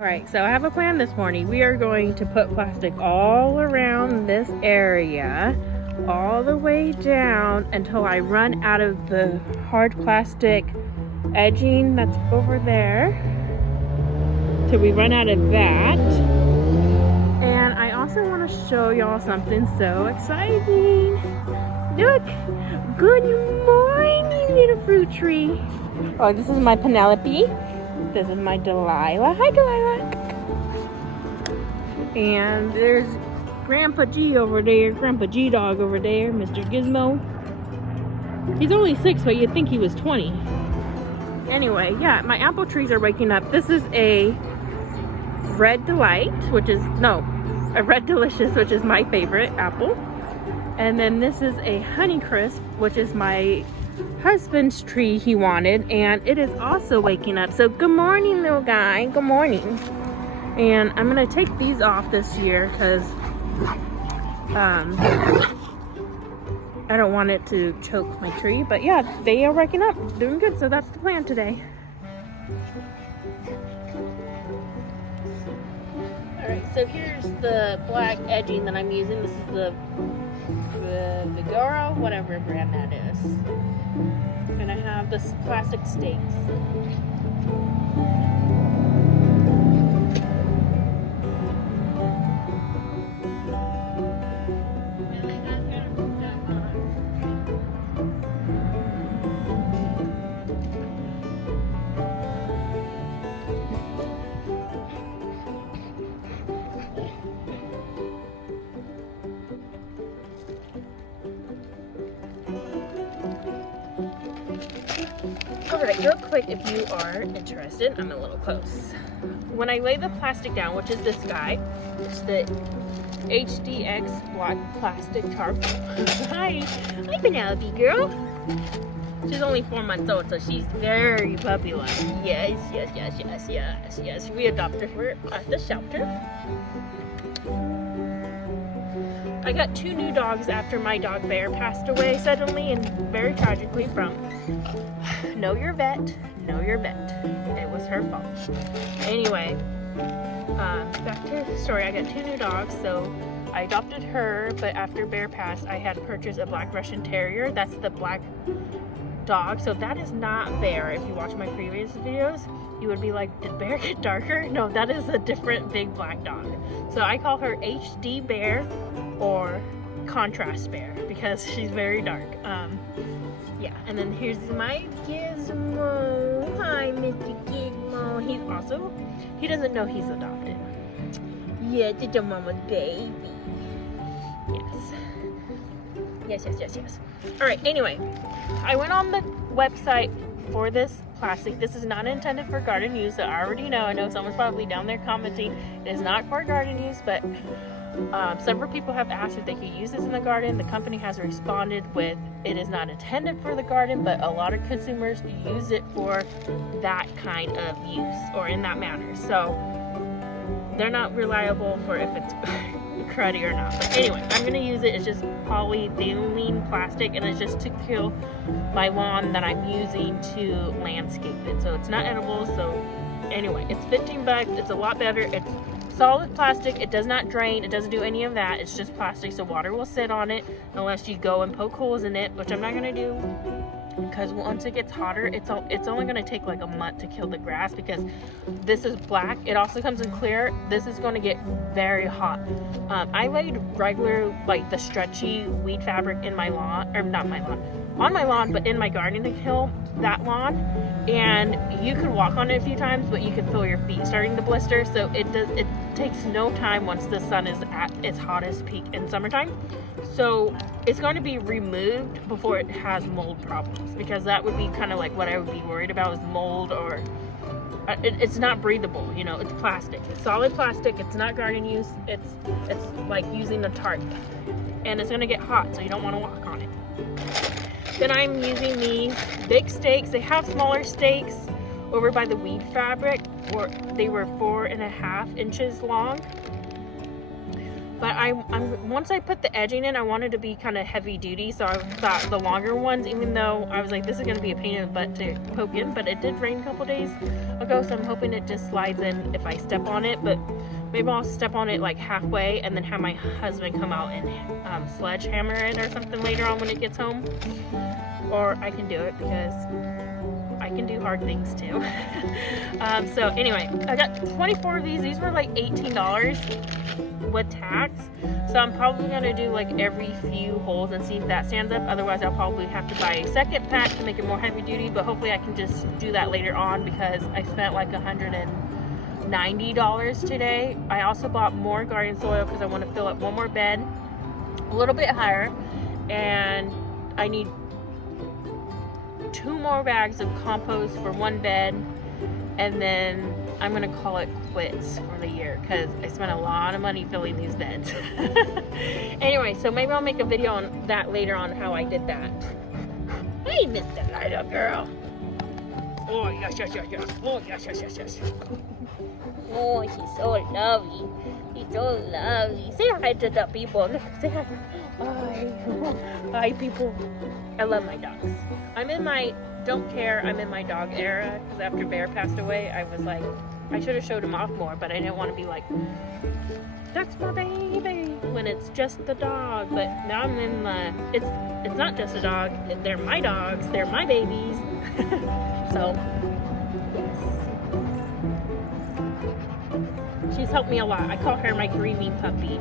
Alright, so I have a plan this morning. We are going to put plastic all around this area, all the way down until I run out of the hard plastic edging that's over there. Till we run out of that. And I also want to show y'all something so exciting. Look! Good morning, little fruit tree. Oh, this is my Penelope. This is my Delilah. Hi, Delilah. And there's Grandpa G over there, Grandpa G dog over there, Mr. Gizmo. He's only 6, but you'd think he was 20. Anyway, yeah, my apple trees are waking up. This is a Red Delight, a Red Delicious, which is my favorite apple. And then this is a Honeycrisp, which is my husband's tree he wanted, and it is also waking up. So good morning, little guy. Good morning. And I'm gonna take these off this year because I don't want it to choke my tree. But yeah, they are waking up, doing good. So that's the plan today. All right, so here's the black edging that I'm using. This is the Vigoro, whatever brand that is. And I have this plastic stakes. Alright, real quick, if you are interested, I'm a little close. When I lay the plastic down, which is this guy, it's the HDX black plastic tarp. Hi Penelope girl. She's only 4 months old, so she's very puppy-like. Yes. We adopted her at the shelter. I got 2 new dogs after my dog Bear passed away suddenly and very tragically from Know your vet. It was her fault. Anyway, back to the story. I got 2 new dogs, so I adopted her, but after Bear passed, I had purchased a black Russian Terrier. That's the black dog. So that is not Bear. If you watch my previous videos, you would be like, did Bear get darker? No, that is a different big black dog. So I call her HD Bear or Contrast Bear because she's very dark. Yeah, and then here's my Gizmo. Hi, Mr. Gizmo. He doesn't know he's adopted. Yeah, it's your mama's baby. Yes. All right, anyway, I went on the website for this plastic. This is not intended for garden use, so I already know. I know someone's probably down there commenting. It is not for garden use, but several people have asked if they could use this in the garden. The company has responded with it is not intended for the garden, but a lot of consumers use it for that kind of use or in that manner. So they're not reliable for if it's cruddy or not. But anyway, I'm going to use it. It's just polyethylene plastic, and it's just to kill my lawn that I'm using to landscape it. So it's not edible. So anyway, it's 15 bucks. It's a lot better. It's solid plastic. It does not drain. It doesn't do any of that. It's just plastic, so water will sit on it unless you go and poke holes in it, which I'm not going to do because once it gets hotter, it's only going to take like a month to kill the grass because this is black. It also comes in clear. This is going to get very hot. I laid regular, like the stretchy weed fabric in my lawn, or not my lawn, on my lawn, but in my garden to kill that lawn. And you could walk on it a few times, but you could feel your feet starting to blister. So it takes no time once the sun is at its hottest peak in summertime. So it's going to be removed before it has mold problems, because that would be kind of like what I would be worried about is mold, or it's not breathable. You know, it's plastic. It's solid plastic. It's not garden use. It's like using a tarp, and it's going to get hot, so you don't want to walk on it. Then I'm using these big stakes. They have smaller stakes over by the weed fabric, or they were 4.5 inches long. But I'm once I put the edging in, I wanted to be kind of heavy duty, so I thought the longer ones, even though I was like, this is going to be a pain in the butt to poke in, but it did rain a couple days ago, so I'm hoping it just slides in if I step on it. But maybe I'll step on it like halfway and then have my husband come out and sledgehammer it or something later on when it gets home. Or I can do it because I can do hard things too. So anyway, I got 24 of these. These were like $18 with tax. So I'm probably going to do like every few holes and see if that stands up. Otherwise, I'll probably have to buy a second pack to make it more heavy duty. But hopefully I can just do that later on because I spent like $190 today. I also bought more garden soil because I want to fill up one more bed a little bit higher. And I need 2 more bags of compost for one bed, and then I'm gonna call it quits for the year because I spent a lot of money filling these beds. Anyway, so maybe I'll make a video on that later on how I did that. Hey, Mr. Little Girl. Oh yes, yes, yes, yes. Oh yes, yes, yes, yes. Oh, he's so lovely. He's so lovely. Say hi to the people. Say hi. Hi. Hi, people. I love my dogs. I'm in my don't care, I'm in my dog era, because after Bear passed away, I was like, I should have showed him off more, but I didn't want to be like, that's my baby, when it's just the dog. But now I'm in the, it's not just a dog, they're my dogs, they're my babies. So, yes. She's helped me a lot. I call her my dreamy puppy.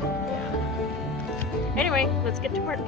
Yeah. Anyway, let's get to work.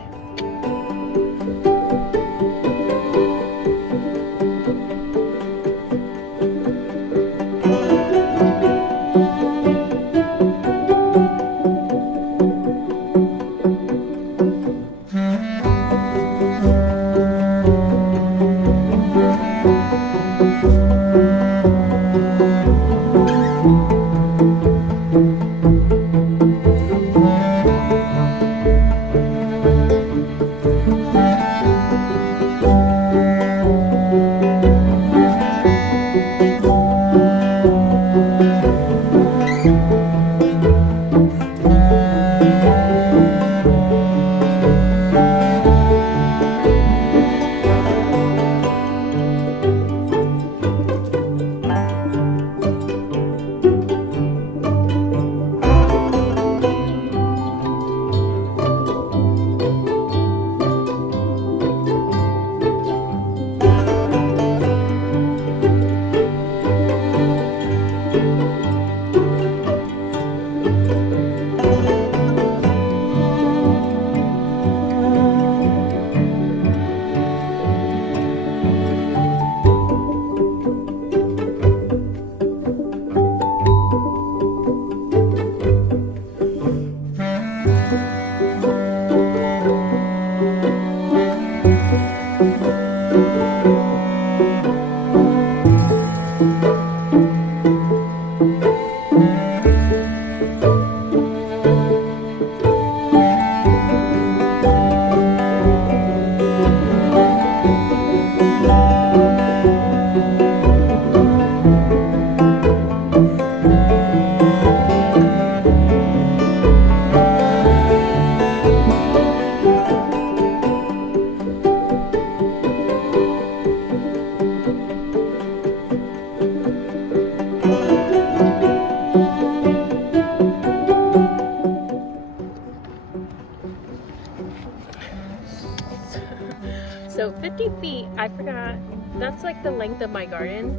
So 50 feet, I forgot, that's like the length of my garden.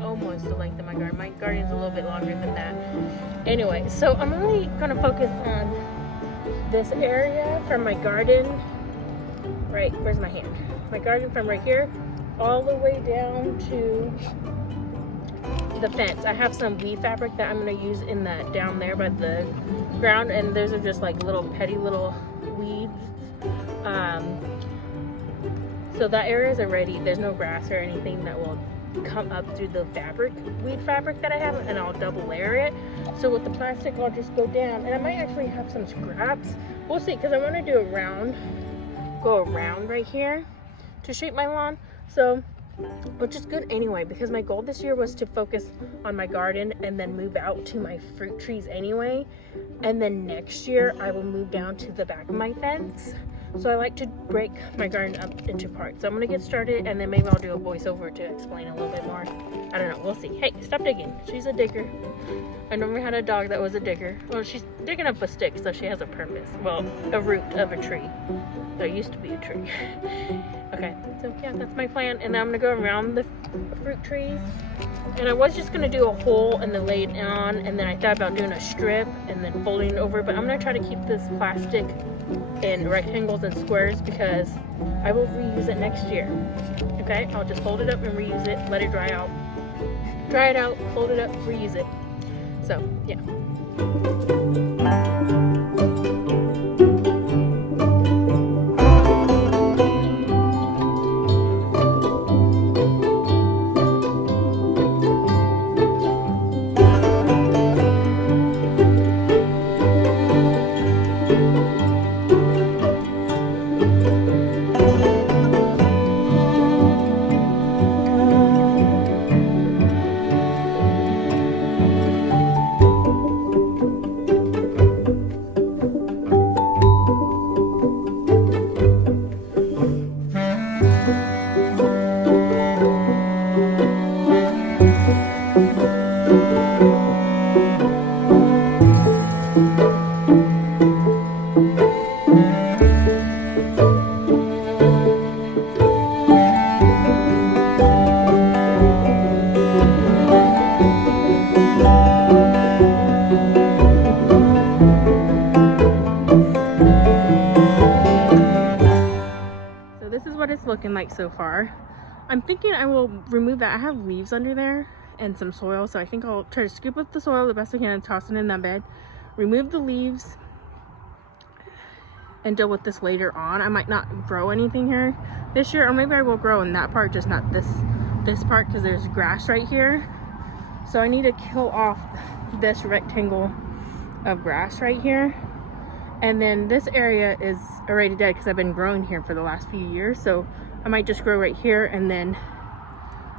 Almost the length of my garden. My garden's a little bit longer than that. Anyway, so I'm really gonna focus on this area from my garden. Right, where's my hand? My garden from right here all the way down to the fence. I have some weed fabric that I'm gonna use in that down there by the ground, and those are just like little petty little weeds. So that area is already, there's no grass or anything that will come up through the fabric, weed fabric that I have, and I'll double layer it. So with the plastic, I'll just go down, and I might actually have some scraps. We'll see, because I want to do a round, go around right here to shape my lawn. So which is good anyway, because my goal this year was to focus on my garden and then move out to my fruit trees anyway. And then next year I will move down to the back of my fence. So I like to break my garden up into parts. So I'm gonna get started, and then maybe I'll do a voiceover to explain a little bit more. I don't know, we'll see. Hey, stop digging. She's a digger. I never had a dog that was a digger. Well, she's digging up a stick, so she has a purpose. Well, a root of a tree. There used to be a tree. Okay, so yeah, that's my plan. And then I'm gonna go around the fruit trees. And I was just gonna do a hole and then lay it on, and then I thought about doing a strip and then folding it over, but I'm gonna try to keep this plastic in rectangles and squares because I will reuse it next year. Okay, I'll just fold it up and reuse it, let it dry out. Dry it out, fold it up, reuse it. So, yeah. Looking like so far. I'm thinking I will remove that. I have leaves under there and some soil, so I think I'll try to scoop up the soil the best I can and toss it in that bed, remove the leaves, and deal with this later on. I might not grow anything here this year, or maybe I will grow in that part, just not this part, because there's grass right here. So I need to kill off this rectangle of grass right here. And then this area is already dead because I've been growing here for the last few years. So I might just grow right here. And then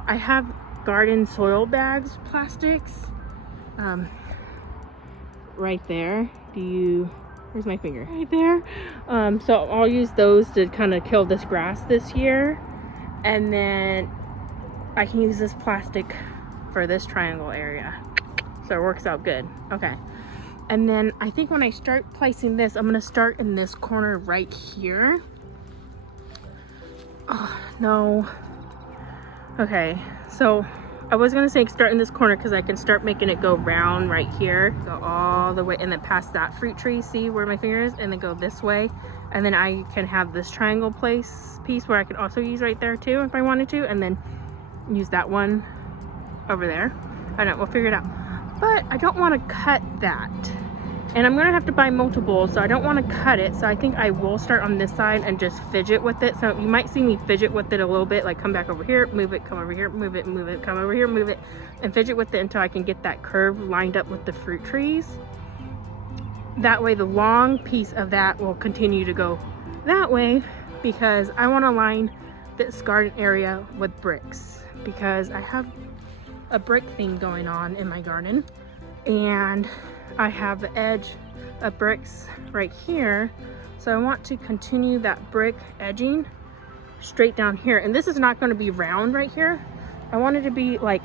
I have garden soil bags, plastics, right there. Where's my finger? Right there. So I'll use those to kind of kill this grass this year. And then I can use this plastic for this triangle area. So it works out good. Okay. And then I think when I start placing this, I'm gonna start in this corner right here. Oh, no. Okay, so I was gonna say start in this corner because I can start making it go round right here, go all the way, and then past that fruit tree, see where my finger is, and then go this way. And then I can have this triangle piece where I can also use right there too if I wanted to, and then use that one over there. I don't know, we'll figure it out. But I don't want to cut that, and I'm gonna have to buy multiple, so I don't want to cut it. So I think I will start on this side and just fidget with it. So you might see me fidget with it a little bit, like come back over here, move it, come over here, move it, come over here, move it, and fidget with it until I can get that curve lined up with the fruit trees. That way the long piece of that will continue to go that way, because I want to line this garden area with bricks, because I have a brick thing going on in my garden, and I have the edge of bricks right here, so I want to continue that brick edging straight down here. And this is not going to be round right here. I want it to be like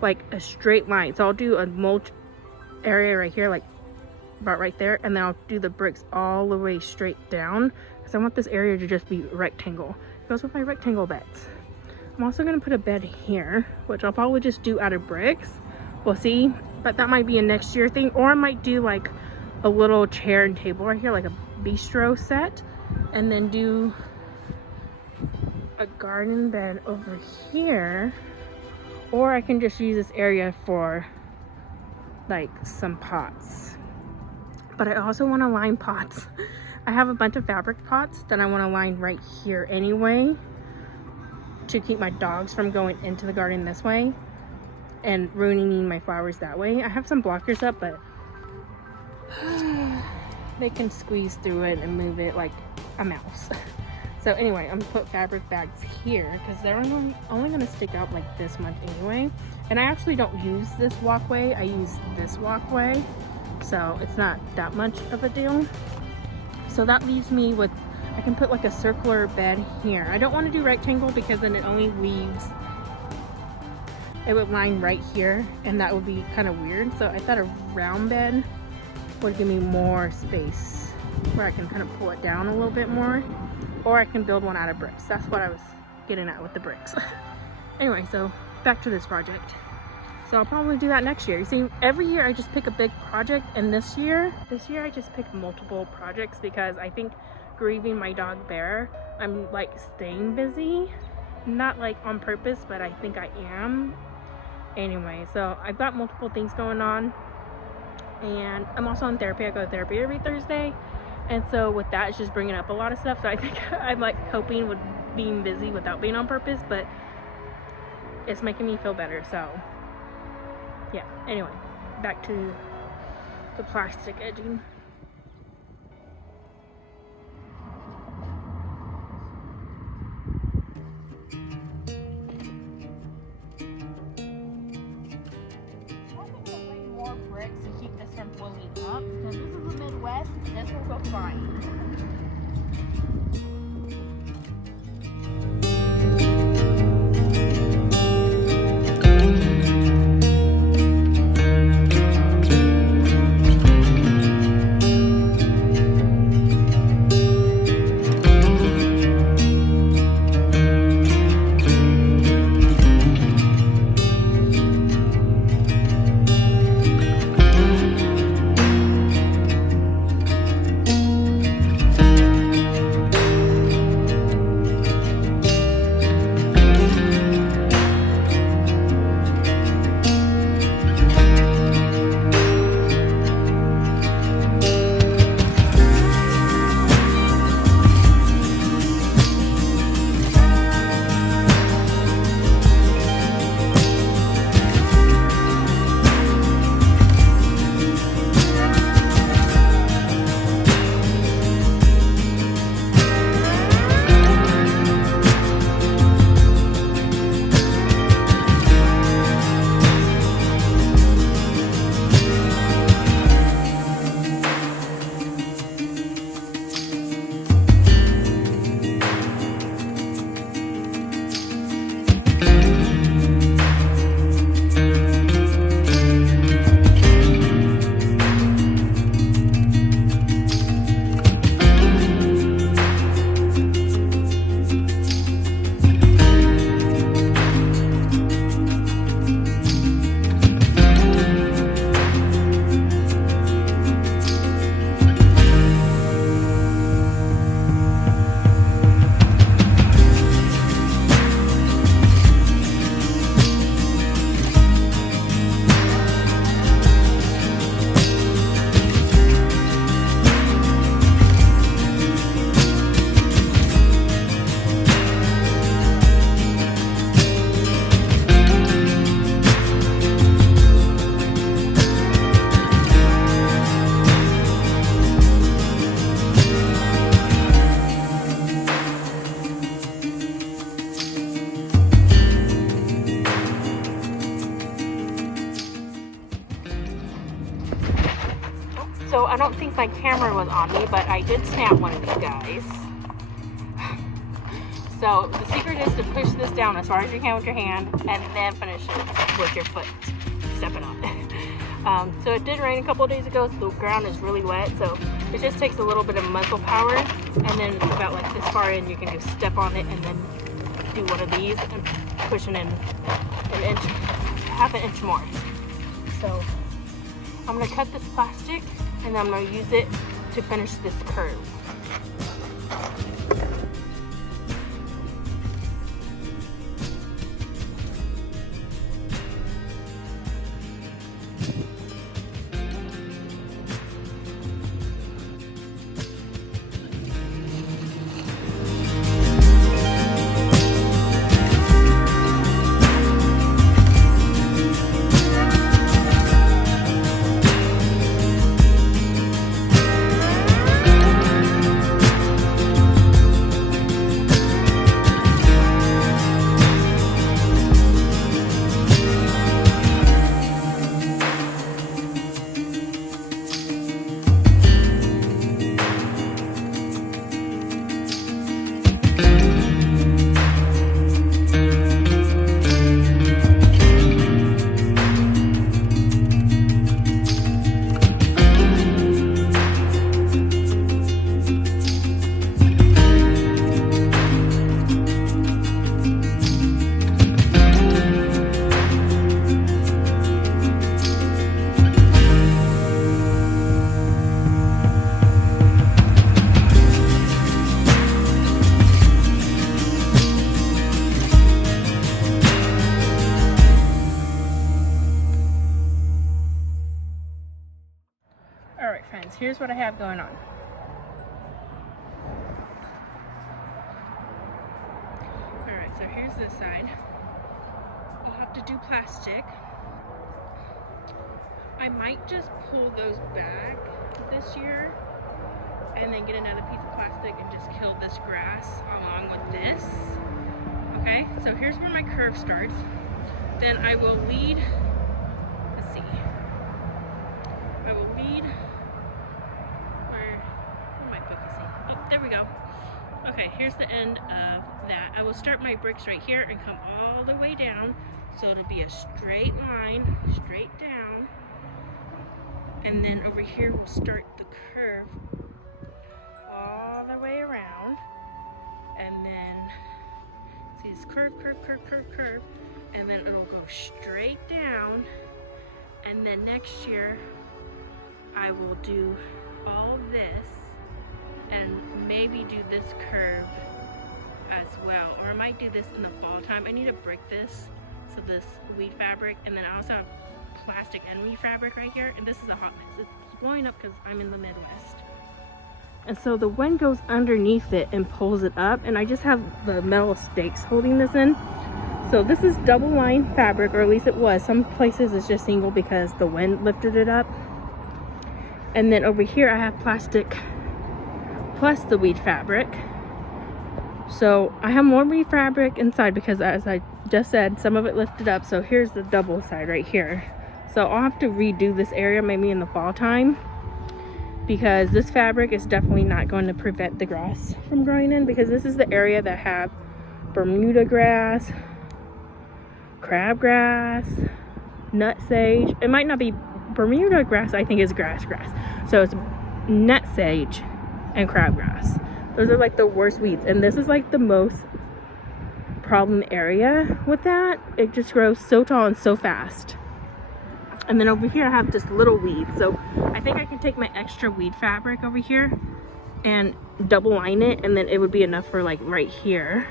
a straight line. So I'll do a mulch area right here, like about right there, and then I'll do the bricks all the way straight down, because I want this area to just be rectangle. It goes with my rectangle beds. I'm also going to put a bed here, which I'll probably just do out of bricks. We'll see, but that might be a next year thing. Or I might do like a little chair and table right here, like a bistro set, and then do a garden bed over here. Or I can just use this area for like some pots. But I also want to line pots. I have a bunch of fabric pots that I want to line right here anyway, to keep my dogs from going into the garden this way and ruining my flowers that way. I have some blockers up, but they can squeeze through it and move it like a mouse. So anyway, I'm gonna put fabric bags here because they're only gonna stick out like this much anyway. And I actually don't use this walkway, I use this walkway. So it's not that much of a deal. So that leaves me with, I can put like a circular bed here. I don't want to do rectangle because then it only leaves, it would line right here and that would be kind of weird. So I thought a round bed would give me more space where I can kind of pull it down a little bit more. Or I can build one out of bricks. That's what I was getting at with the bricks. Anyway, so back to this project. So I'll probably do that next year. You see, every year I just pick a big project, and this year I just picked multiple projects because I think grieving my dog Bear, I'm like staying busy. Not like on purpose, but I think I am. Anyway, so I've got multiple things going on. And I'm also in therapy. I go to therapy every Thursday. And so with that, it's just bringing up a lot of stuff. So I think I'm like coping with being busy without being on purpose, but it's making me feel better. So yeah, anyway, back to the plastic edging. More bricks to keep this from blowing up because this is the Midwest. This will go fine. So I don't think my camera was on me, but I did snap one of these guys. So the secret is to push this down as far as you can with your hand and then finish it with your foot stepping on it. So it did rain a couple of days ago, so the ground is really wet. So it just takes a little bit of muscle power, and then about like this far in, you can just step on it and then do one of these and push it in an inch, half an inch more. So I'm gonna cut this plastic and I'm gonna use it to finish this curve. here's what I have going on. Alright, so here's this side. I'll have to do plastic. I might just pull those back this year and then get another piece of plastic and just kill this grass along with this. Okay, so here's where my curve starts. Then I will lead, let's see, I will lead, where am I focusing? Oh, there we go. Okay, here's the end of that. I will start my bricks right here and come all the way down. So it'll be a straight line, straight down. And then over here we'll start the curve all the way around. And then, see this curve, curve, curve, curve, curve. And then it'll go straight down. And then next year I will do all this and maybe do this curve as well. Or I might do this in the fall time. I need to brick this, so this weed fabric, and then I also have plastic and weed fabric right here, and this is a hot mess. It's blowing up because I'm in the Midwest. And so the wind goes underneath it and pulls it up, and I just have the metal stakes holding this in. So this is double line fabric, or at least it was. Some places it's just single because the wind lifted it up. And then over here I have plastic plus the weed fabric. So I have more weed fabric inside because, as I just said, some of it lifted up. So here's the double side right here. So I'll have to redo this area maybe in the fall time, because this fabric is definitely not going to prevent the grass from growing in, because this is the area that have Bermuda grass, crabgrass, nut sage. It might not be Bermuda grass, I think is grass. So it's nut sage and crabgrass. Those are like the worst weeds, and this is like the most problem area with that. It just grows so tall and so fast. And then over here I have just little weeds. So I think I can take my extra weed fabric over here and double line it, and then it would be enough for like right here.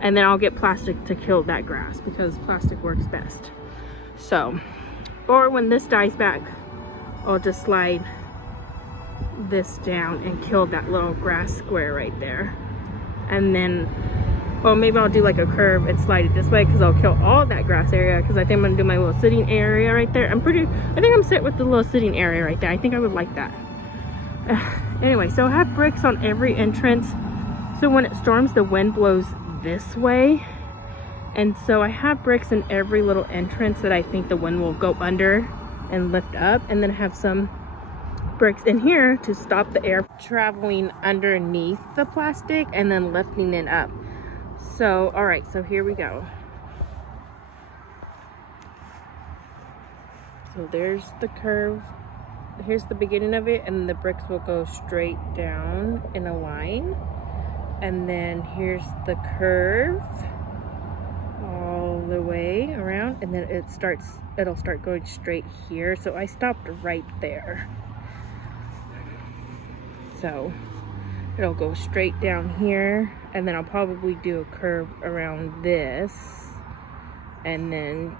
And then I'll get plastic to kill that grass because plastic works best. So, or when this dies back, I'll just slide this down and kill that little grass square right there. And then, well, maybe I'll do like a curve and slide it this way, because I'll kill all that grass area, because I think I'm gonna do my little sitting area right there. I think I'm set with the little sitting area right there. I think I would like that. Anyway, so I have bricks on every entrance, so when it storms the wind blows this way, and so I have bricks in every little entrance that I think the wind will go under and lift up, and then I have some bricks in here to stop the air traveling underneath the plastic and then lifting it up. So all right, so here we go. So there's the curve, here's the beginning of it, and the bricks will go straight down in a line, and then here's the curve all the way around, and then it'll start going straight here. So I stopped right there. So it'll go straight down here, and then I'll probably do a curve around this, and then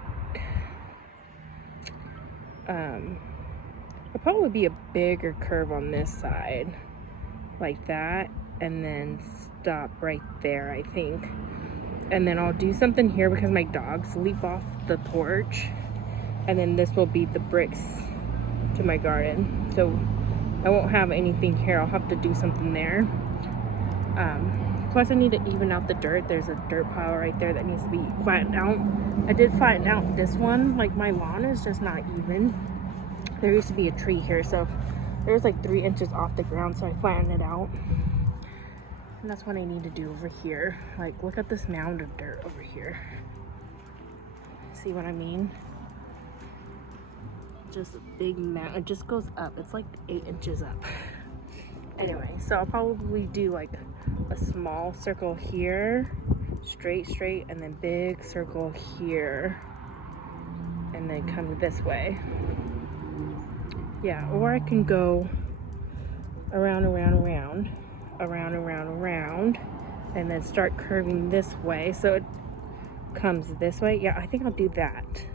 it'll probably be a bigger curve on this side like that, and then stop right there, I think. And then I'll do something here because my dogs leap off the porch, and then this will be the bricks to my garden. So I won't have anything here. I'll have to do something there. Plus I need to even out the dirt. There's a dirt pile right there that needs to be flattened out. I did flatten out this one. Like, my lawn is just not even. There used to be a tree here, so there was like 3 inches off the ground, so I flattened it out. And that's what I need to do over here. Like, look at this mound of dirt over here. See what I mean? Just a big mound. It just goes up. It's like 8 inches up. Anyway, so I'll probably do like a small circle here, straight, and then big circle here, and then come this way. Yeah, or I can go around, and then start curving this way so it comes this way. Yeah, I think I'll do that,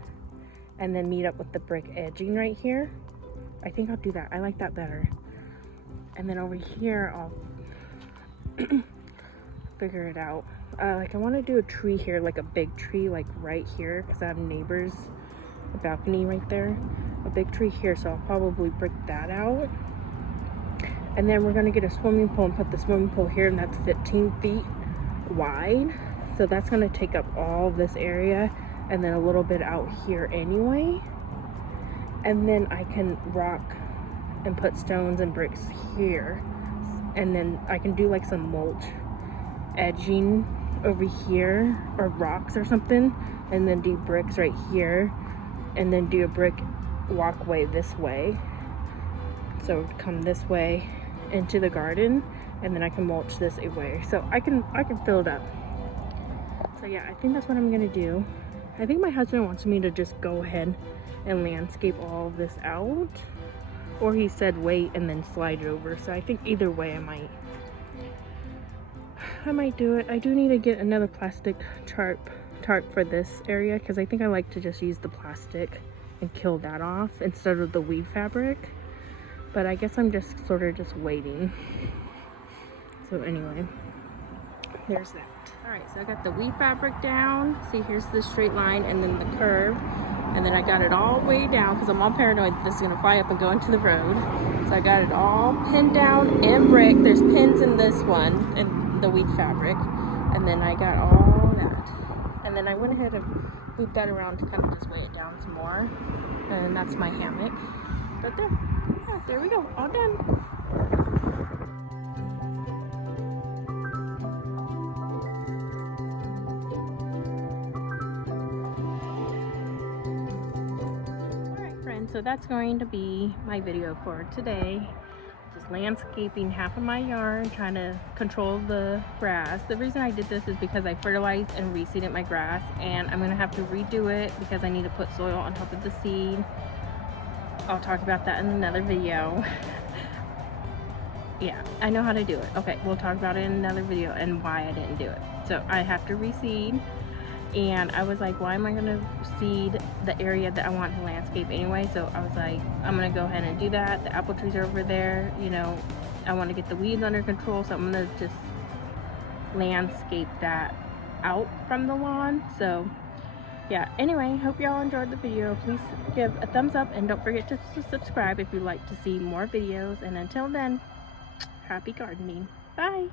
and then meet up with the brick edging right here. I think I'll do that. I like that better. And then over here, I'll figure it out. Like I want to do a tree here, like a big tree, like right here, because I have neighbors, a balcony right there, a big tree here. So I'll probably brick that out. And then we're gonna get a swimming pool and put the swimming pool here, and that's 15 feet wide. So that's gonna take up all this area, and then a little bit out here anyway. And then I can rock and put stones and bricks here, and then I can do like some mulch edging over here, or rocks or something, and then do bricks right here, and then do a brick walkway this way, so come this way into the garden, and then I can mulch this away, so I can fill it up. So yeah, I think that's what I'm gonna do. I think my husband wants me to just go ahead and landscape all of this out, or he said wait and then slide over. So I think either way I might do it. I do need to get another plastic tarp for this area, because I think I like to just use the plastic and kill that off instead of the weave fabric. But I guess I'm just sort of just waiting. So anyway, there's that. All right, so I got the weave fabric down. See, here's the straight line and then the curve. And then I got it all way down because I'm all paranoid this is gonna fly up and go into the road. So I got it all pinned down and brick. There's pins in this one and the weave fabric. And then I got all that. And then I went ahead and looped that around to kind of just weigh it down some more. And that's my hammock. But there we go, all done. So that's going to be my video for today. Just landscaping half of my yard, trying to control the grass. The reason I did this is because I fertilized and reseeded my grass, and I'm gonna have to redo it because I need to put soil on top of the seed. I'll talk about that in another video. Yeah, I know how to do it. Okay, we'll talk about it in another video and why I didn't do it. So I have to reseed. And I was like, why am I gonna seed the area that I want to landscape anyway? So I was like, I'm gonna go ahead and do that. The apple trees are over there, you know, I want to get the weeds under control, so I'm gonna just landscape that out from the lawn. So yeah, anyway, hope y'all enjoyed the video. Please give a thumbs up and don't forget to subscribe if you'd like to see more videos. And until then, happy gardening. Bye.